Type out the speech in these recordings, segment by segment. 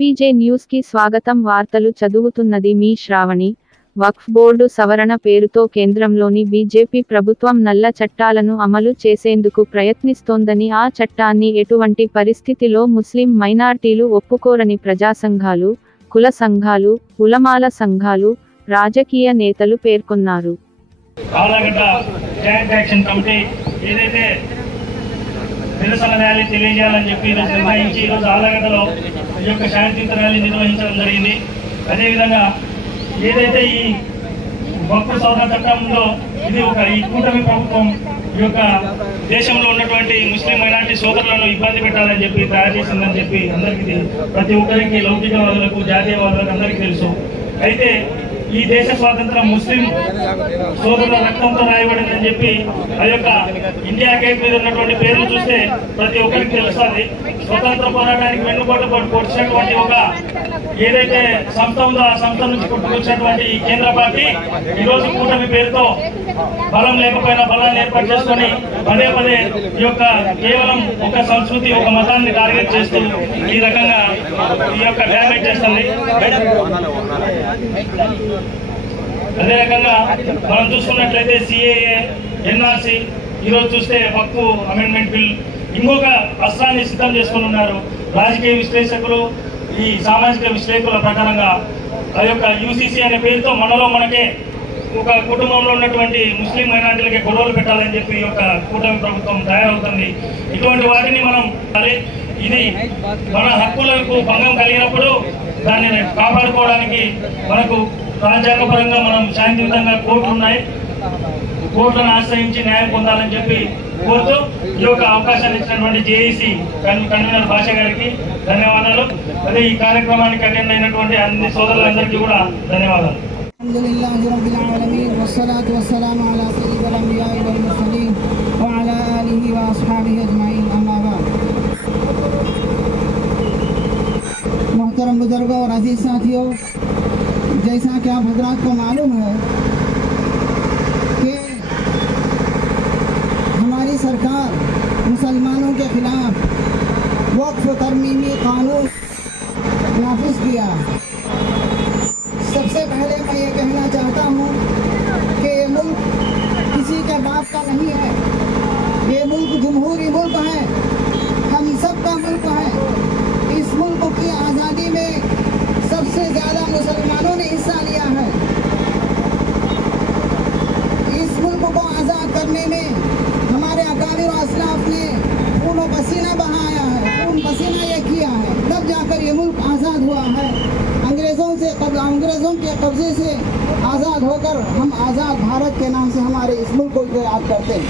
MPJ news కి స్వాగతం. వార్తలు చదువుతున్నది మీ శ్రావణి. వక్ఫ్ బోర్డు సవరణ పేరుతో కేంద్రంలోని బీజేపీ ప్రభుత్వం నల్ల చట్టాలను అమలు చేసేందుకు ప్రయత్నిస్తోందని, ఆ చట్టాన్ని ఎటువంటి పరిస్థితిలో ముస్లిం మైనార్టీలు ఒప్పుకోరని ప్రజా సంఘాలు, కుల సంఘాలు, ఉలమాల సంఘాలు, రాజకీయ నేతలు పేర్కొన్నారు. నిరసన ర్యాలీ తెలియజేయాలని చెప్పి నిర్ణయించి ఈరోజు ఆలగడ్డలో ఈ యొక్క శాంతియుత ర్యాలీ నిర్వహించడం జరిగింది. అదేవిధంగా ఏదైతే ఈ వక్ఫ్ సవరణ చట్టంలో ఇది ఈ కూటమి ప్రభుత్వం ఈ యొక్క దేశంలో ఉన్నటువంటి ముస్లిం మైనార్టీ సోదరులను ఇబ్బంది పెట్టాలని చెప్పి తయారు చేసిందని చెప్పి అందరికీ, ప్రతి ఒక్కరికి, లౌకికవాదులకు, జాతీయవాదులకు అందరికీ తెలుసు. అయితే ఈ దేశ స్వాతంత్రం ముస్లిం సోదరుల రక్తంతో రాయబడిందని చెప్పి ఆ యొక్క ఇండియా గేట్ మీద ఉన్నటువంటి పేర్లు చూస్తే ప్రతి ఒక్కరికి తెలుస్తుంది. స్వతంత్ర పోరాటానికి వెన్నుబాటు పొడిచినటువంటి ఒక ఏదైతే సంస్థ ఉందో ఆ సంస్థ నుంచి పుట్టుకొచ్చినటువంటి ఈ కేంద్ర పార్టీ ఈరోజు కూటమి పేరుతో బలం లేకపోయినా బలాన్ని ఏర్పాటు చేసుకొని పదే పదే ఈ యొక్క కేవలం ఒక సంస్కృతి, ఒక మతాన్ని టార్గెట్ చేస్తూ ఈ రకంగా ఈ యొక్క డ్యామేజ్ చేస్తుంది. అదే రకంగా మనం చూసుకున్నట్లయితే సిఏఏ, ఎన్ఆర్సీ, ఈరోజు చూస్తే వక్ఫ్ అమెండ్మెంట్ బిల్, ఇంకొక అస్త్రాన్ని సిద్ధం చేసుకుని ఉన్నారు. రాజకీయ విశ్లేషకులు, ఈ సామాజిక విశ్లేషకుల ప్రకారంగా ఆ యొక్క యూసీసీ అనే పేరుతో మనకే ఒక కుటుంబంలో ఉన్నటువంటి ముస్లిం మైనార్టీలకి గొడవలు పెట్టాలని చెప్పి ఈ యొక్క కూటమి ప్రభుత్వం తయారవుతుంది. ఇటువంటి వాటిని మనం ఇది మన హక్కులకు భంగం కలిగినప్పుడు దాన్ని కాపాడుకోవడానికి మనకు రాజ్యాంగపరంగా మనం శాంతియుతంగా కోర్టులు ఉన్నాయి, కోర్టులను ఆశ్రయించి న్యాయం పొందాలని చెప్పి కోరుతూ ఈ యొక్క అవకాశాన్ని ఇచ్చినటువంటి జేఏసీ కన్వీనర్ భాష గారికి ధన్యవాదాలు. అదే ఈ కార్యక్రమానికి అటెండ్ అయినటువంటి అన్ని సోదరులందరికీ కూడా ధన్యవాదాలు. मोहतरम बुजुर्गों और अजीज साथियों, जैसा कि आप हजरात को मालूम है कि हमारी सरकार मुसलमानों के खिलाफ वक्फ तरमीमी कानून नाफिज किया। सबसे पहले मैं ये कहना चाहता हूँ कि ये मुल्क किसी के बाप का नहीं है, ये मुल्क जमहूरी मुल्क है, हम सब का मुल्क है। इस मुल्क की आज़ादी में सबसे ज़्यादा मुसलमानों ने हिस्सा लिया है। इस मुल्क को आज़ाद करने में हमारे अकाबिर और असलाफ ने खून पसीना बहाया है, खून पसीना ये किया है, तब जाकर ये मुल्क आज़ाद हुआ है। अंग्रेज़ों के कब्जे से आज़ाद होकर हम आज़ाद भारत के नाम से हमारे इस मुल्क को याद करते हैं।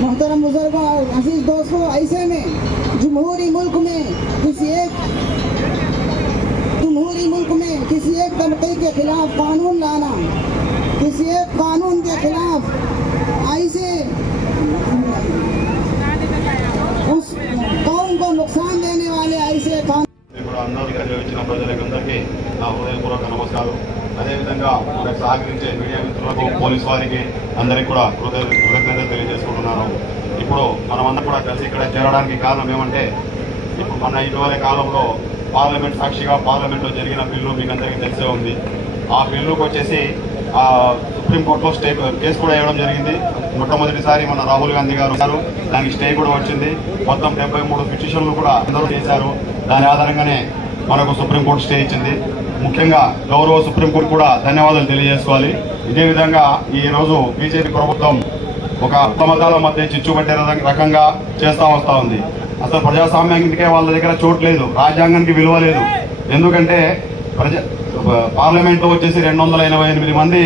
मोहतरम बुजुर्गों और अजीज दोस्तों, ऐसे में जमहूरी मुल्क में किसी एक तबके के खिलाफ कानून लाना, किसी एक कानून के खिलाफ ऐसे उस कौम को नुकसान देने वाले ऐसे कानून నా హృదయపూర్వక నమస్కారం. అదేవిధంగా మనకు సహకరించే మీడియా మిత్రులకు, పోలీసు వారికి అందరికీ కూడా కృతజ్ఞతలు తెలియజేసుకుంటున్నాను. ఇప్పుడు మనమందరం కూడా కలిసి ఇక్కడ చేరడానికి కారణం ఏమంటే, ఇప్పుడు మన ఇటీవల కాలంలో పార్లమెంట్ సాక్షిగా పార్లమెంట్లో జరిగిన బిల్లు మీకు అందరికీ తెలిసే ఉంది. ఆ బిల్లుకు వచ్చేసి సుప్రీంకోర్టులో స్టే కేసు కూడా వేయడం జరిగింది. మొట్టమొదటిసారి మన రాహుల్ గాంధీ గారు దానికి స్టే కూడా వచ్చింది. మొత్తం 73 పిటిషన్లు కూడా అందరూ చేశారు. దాని ఆధారంగానే మనకు సుప్రీంకోర్టు స్టే ఇచ్చింది. ముఖ్యంగా గౌరవ సుప్రీంకోర్టు కూడా ధన్యవాదాలు తెలియజేసుకోవాలి. ఇదే విధంగా ఈ రోజు బీజేపీ ప్రభుత్వం ఒక మతాల మధ్య చిచ్చు పెట్టే రకంగా చేస్తా వస్తా ఉంది. అసలు ప్రజాస్వామ్యానికే వాళ్ళ దగ్గర చోటు లేదు, రాజ్యాంగానికి విలువ లేదు. ఎందుకంటే పార్లమెంట్ లో వచ్చేసి 288 మంది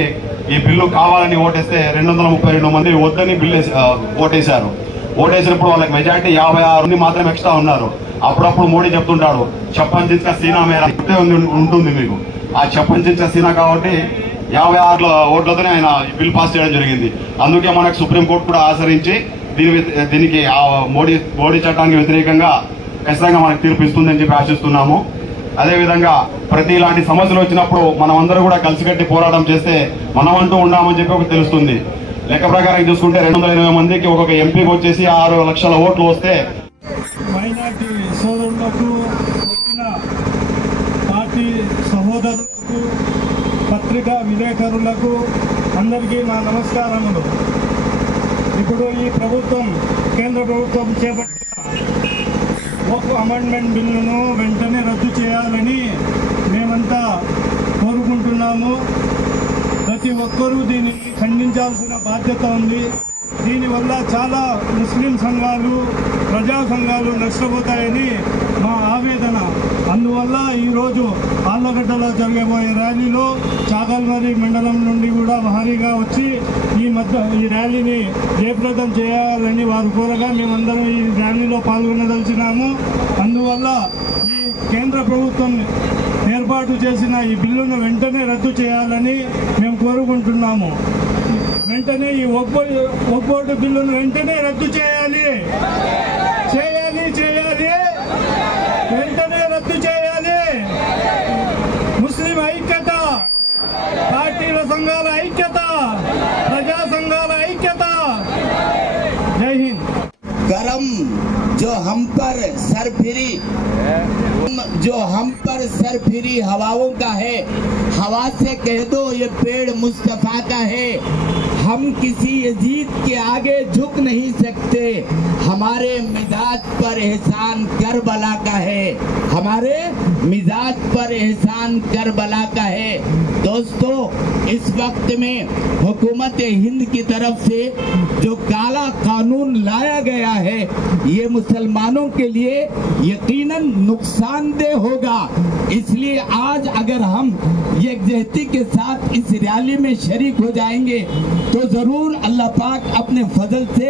ఈ బిల్లు కావాలని ఓటేస్తే 232 మంది వద్దని బిల్లు ఓటేశారు. ఓటేసినప్పుడు వాళ్ళకి మెజార్టీ 56 మాత్రం ఎక్స్ట్రా ఉన్నారు. అప్పుడప్పుడు మోడీ చెప్తుంటాడు, చెప్పని చిచ్చుక సీనా మేరా ఉంటుంది మీకు. ఆ చెప్పని చిచ్చుక సీనా కాబట్టి 56 ఓట్లతోనే ఆయన బిల్ పాస్ చేయడం జరిగింది. అందుకే మనకు సుప్రీంకోర్టు కూడా ఆచరించి దీనికి మోడీ చట్టానికి వ్యతిరేకంగా ఖచ్చితంగా మనకు తీర్పు ఇస్తుందని చెప్పి ఆశిస్తున్నాము. అదేవిధంగా ప్రతి ఇలాంటి సమస్యలు వచ్చినప్పుడు మనం అందరూ కూడా కలిసికట్టి పోరాటం చేస్తే మనం అంటూ ఉన్నామని చెప్పి ఒక తెలుస్తుంది. లెక్క ప్రకారం చూసుకుంటే 280 మందికి ఒక్కొక్క ఎంపీకి వచ్చేసి 6 లక్షల ఓట్లు వస్తే మైనార్టీ సోదరులకు వచ్చిన పత్రికా విలేకరులకు అందరికీ నా నమస్కారములు. ఇప్పుడు ఈ ప్రభుత్వం కేంద్ర ప్రభుత్వం చేపట్టిన వక్ఫ్ అమెండ్మెంట్ బిల్లును వెంటనే రద్దు చేయాలని మేమంతా కోరుకుంటున్నాము. ప్రతి ఒక్కరూ దీన్ని ఖండించాల్సిన బాధ్యత ఉంది. దీనివల్ల చాలా ముస్లిం సంఘాలు, ప్రజా సంఘాలు నష్టపోతాయని మా ఆవేదన. అందువల్ల ఈరోజు ఆళ్లగడ్డలో జరగబోయే ర్యాలీలో చాగల్మరి మండలం నుండి కూడా భారీగా వచ్చి ఈ ర్యాలీని జయప్రదం చేయాలని వారు కోరగా మేమందరం ఈ ర్యాలీలో పాల్గొనదలిచినాము. అందువల్ల ఈ కేంద్ర ప్రభుత్వం ఏర్పాటు చేసిన ఈ బిల్లును వెంటనే రద్దు చేయాలని మేము కోరుకుంటున్నాము. వెంటనే ఈ వక్ఫ్ బోర్డు బిల్లును వెంటనే రద్దు చేయాలి, వెంటనే రద్దు చేయాలి. ముస్లిం ఐక్యత, పార్టీల సంఘాల ఐక్యత, ప్రజా సంఘాల ఐక్యత. జై హింద్. गरम जो हम पर सरफिरी हवाओं का है, हवा से कह दो ये पेड़ मुस्तफा का है। हम किसी यजीद के आगे झुक नहीं सकते, हमारे मिजाज पर एहसान करबला का है, हमारे मिजाज पर एहसान करबला का है। दोस्तों, इस वक्त में हुकूमत हिंद की तरफ से जो काला कानून लाया गया है, ये मुसलमानों के लिए यकीनन नुकसानदेह होगा। इसलिए आज अगर हम यकजहती के साथ इस रैली में शरीक हो जाएंगे तो जरूर अल्लाह पाक अपने फजल से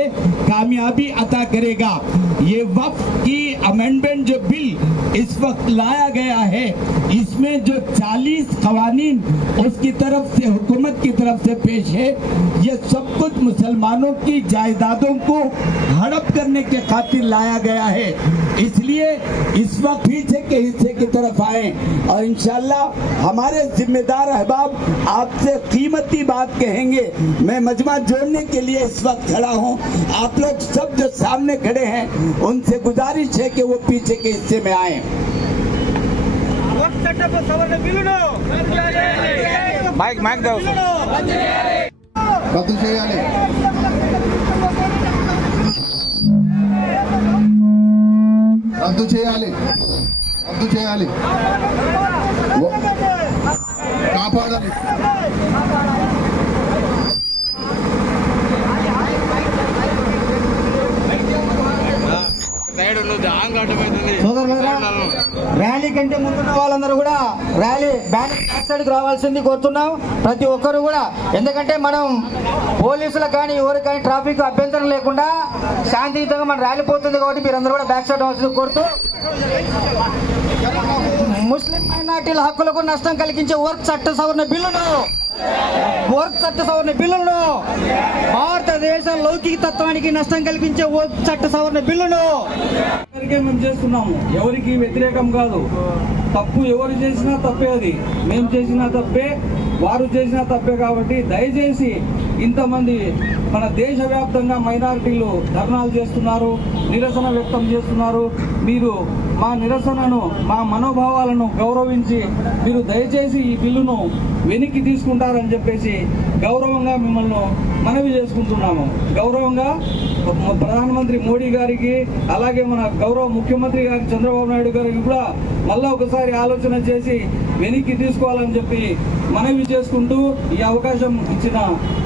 कामयाबी अता करेगा। ये वक्फ की अमेंडमेंट जो बिल इस वक्त लाया गया है, इसमें जो 40 कवानीन उसकी तरफ से, हुकूमत की तरफ से पेश है, ये सब कुछ मुसलमानों की जायदादों को हड़प करने के खातिर लाया गया है। इसलिए इस वक्त पीछे के हिस्से की तरफ आए और इंशाल्लाह हमारे जिम्मेदार अहबाब आपसे कीमती बात कहेंगे। मैं मजमा जोड़ने के लिए इस वक्त खड़ा हूँ। आप लोग सब जो सामने खड़े हैं उनसे गुजारिश है कि वो पीछे के हिस्से में आए। माइक दो రద్దు చేయాలి, రద్దు చేయాలి, రద్దు చేయాలి, కాపాడాలి. ర్యాలీ కంటే ముందున్న వాళ్ళందరూ కూడా ర్యాలీ బ్యాక్ సైడ్కి రావాల్సింది కోరుతున్నాం ప్రతి ఒక్కరు కూడా. ఎందుకంటే మనం పోలీసులకు కానీ ఎవరికి కానీ ట్రాఫిక్ అభ్యంతరం లేకుండా శాంతియుతంగా మన ర్యాలీ పోతుంది కాబట్టి మీరందరూ కూడా బ్యాక్ సైడ్ రావాల్సింది కోరుతూ, ముస్లిం మైనార్టీల హక్కులకు నష్టం కలిగించే వర్క్ చట్ట సవరణ బిల్లును భారతదేశ లౌకిక తత్వానికి నష్టం కల్పించే వర్క్ చట్ట సవరణ బిల్లును మేము చేస్తున్నాము. ఎవరికి వ్యతిరేకం కాదు. తప్పు ఎవరు చేసినా తప్పే, అది మేము చేసినా తప్పే, వారు చేసినా తప్పే. కాబట్టి దయచేసి ఇంతమంది మన దేశవ్యాప్తంగా మైనారిటీలు ధర్నాలు చేస్తున్నారు, నిరసన వ్యక్తం చేస్తున్నారు. మీరు మా నిరసనను, మా మనోభావాలను గౌరవించి మీరు దయచేసి ఈ బిల్లును వెనక్కి తీసుకుంటారని చెప్పేసి గౌరవంగా మిమ్మల్ని మనవి చేసుకుంటున్నాము. గౌరవంగా ప్రధానమంత్రి మోడీ గారికి, అలాగే మన గౌరవ ముఖ్యమంత్రి గారికి చంద్రబాబు నాయుడు గారికి కూడా మళ్ళా ఒకసారి ఆలోచన చేసి వెనక్కి తీసుకోవాలని చెప్పి మనవి చేసుకుంటూ ఈ అవకాశం ఇచ్చిన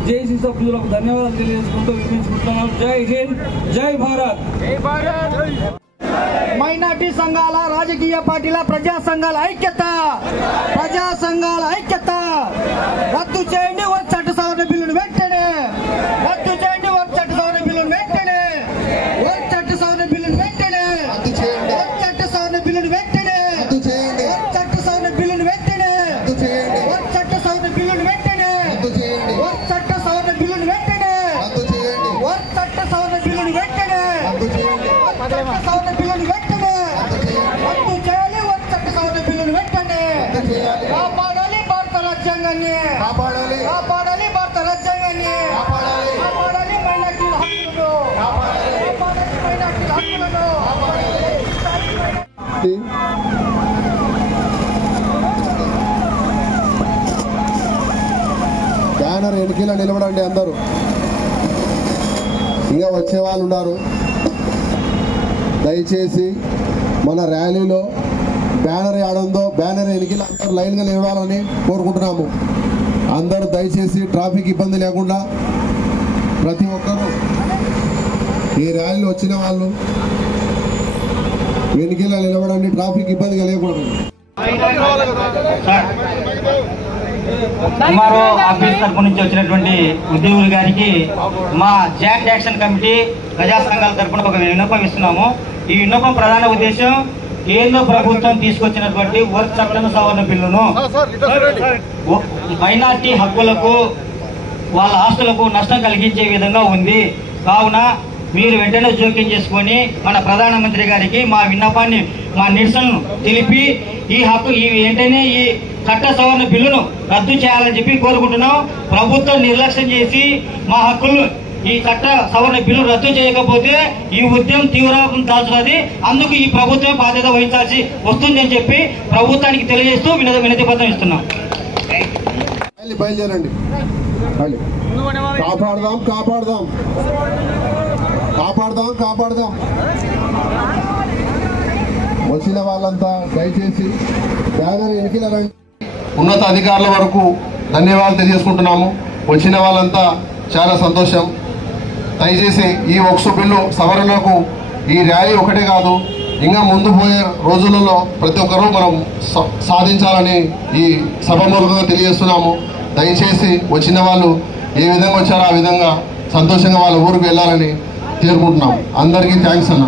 జేఏసీ సభ్యులకు ధన్యవాదాలు తెలియజేసుకుంటూ వినిపించుకుంటున్నాం. జై హింద్, జై భారత్. మైనార్టీ సంఘాల, రాజకీయ పార్టీల, ప్రజా సంఘాల ఐక్యత, రద్దు చేయండి వర్క్ చట్ట సవరణ బిల్లును వెంటనే, రద్దు చేయండి వర్క్ చట్ట సవరణ బిల్లును వెంటనే, వర్క్ చట్ట సవరణ బిల్లును వెంటనే, వర్క్ చట్ట సవరణ బిల్లును వెంటనే, వర్క్ చట్ట సవరణ బిల్లును వెంటనే, వర్క్ చట్ట సవరణ బిల్లును వెంటనే, వర్క్ చట్ట సవరణ బిల్లును వెంటనే, వర్క్ చట్ట సవరణ బిల్లును వెంటనే, వర్క్ చట్ట సవరణ బిల్లును వెంటనే, రద్దు చేయాలి వర్క్ చట్ట సవరణ బిల్లును వెంటనే. కాపాడాలి భారత రాజ్యాంగాన్ని, కాపాడాలి భారత రాజ్యాంగాన్ని, కాపాడాలి మైనార్టీల హక్కులను, కాపాడాలి మైనార్టీల హక్కులను. వెనకలా నిలబడండి అందరూ. ఇంకా వచ్చే వాళ్ళు ఉన్నారు. దయచేసి మన ర్యాలీలో బ్యానర్ ఏడుందో బ్యానర్ వెనకలా అందరూ లైన్గా నిలవాలని కోరుకుంటున్నాము. అందరూ దయచేసి ట్రాఫిక్ ఇబ్బంది లేకుండా ప్రతి ఒక్కరూ ఈ ర్యాలీలో వచ్చిన వాళ్ళు వెనకలా నిలబడండి. ట్రాఫిక్ ఇబ్బంది కలిగకూడదు. ఎంఆర్ఓ ఆఫీస్ తరఫు నుంచి వచ్చినటువంటి ఉద్యోగుల గారికి మా జాయింట్ యాక్షన్ కమిటీ ప్రజా సంఘాల తరఫున ఒక విన్నపం ఇస్తున్నాము. ఈ విన్నపం ప్రధాన ఉద్దేశం కేంద్ర ప్రభుత్వం తీసుకొచ్చినటువంటి వర్క్ చట్టం సవరణ బిల్లును మైనార్టీ హక్కులకు వాళ్ళ ఆస్తులకు నష్టం కలిగించే విధంగా ఉంది. కావున మీరు వెంటనే జోక్యం చేసుకొని మన ప్రధానమంత్రి గారికి మా విన్నపాన్ని మా నిరసనను తెలిపి ఈ వెంటనే ఈ చట్ట సవరణ బిల్లును రద్దు చేయాలని చెప్పి కోరుకుంటున్నాం. ప్రభుత్వం నిర్లక్ష్యం చేసి మా హక్కులు ఈ చట్ట సవరణ బిల్లు రద్దు చేయకపోతే ఈ ఉద్యమం తీవ్రం దాల్చున్నది. అందుకు ఈ ప్రభుత్వం బాధ్యత వహించాల్సి వస్తుందని చెప్పి ప్రభుత్వానికి తెలియజేస్తూ వినతి పత్రం ఇస్తున్నాం. బయలుదేరండి. కాపాడదాం కాపాడదాం కాపాడదాం కాపాడదాం. వచ్చిన వాళ్ళంతా దయచేసి బ్యానర్ ఎన్నికల ఉన్నత అధికారుల వరకు ధన్యవాదాలు తెలియజేసుకుంటున్నాము. వచ్చిన వాళ్ళంతా చాలా సంతోషం. దయచేసి ఈ వక్ఫ్ బిల్లు సవరణకు ఈ ర్యాలీ ఒకటే కాదు, ఇంకా ముందు పోయే రోజులలో ప్రతి ఒక్కరూ మనం సాధించాలని ఈ సభాముఖంగా తెలియజేస్తున్నాము. దయచేసి వచ్చిన వాళ్ళు ఏ విధంగా వచ్చారో ఆ విధంగా సంతోషంగా వాళ్ళ ఊరికి వెళ్ళాలని కోరుకుంటున్నాం. అందరికీ థ్యాంక్స్ అన్న.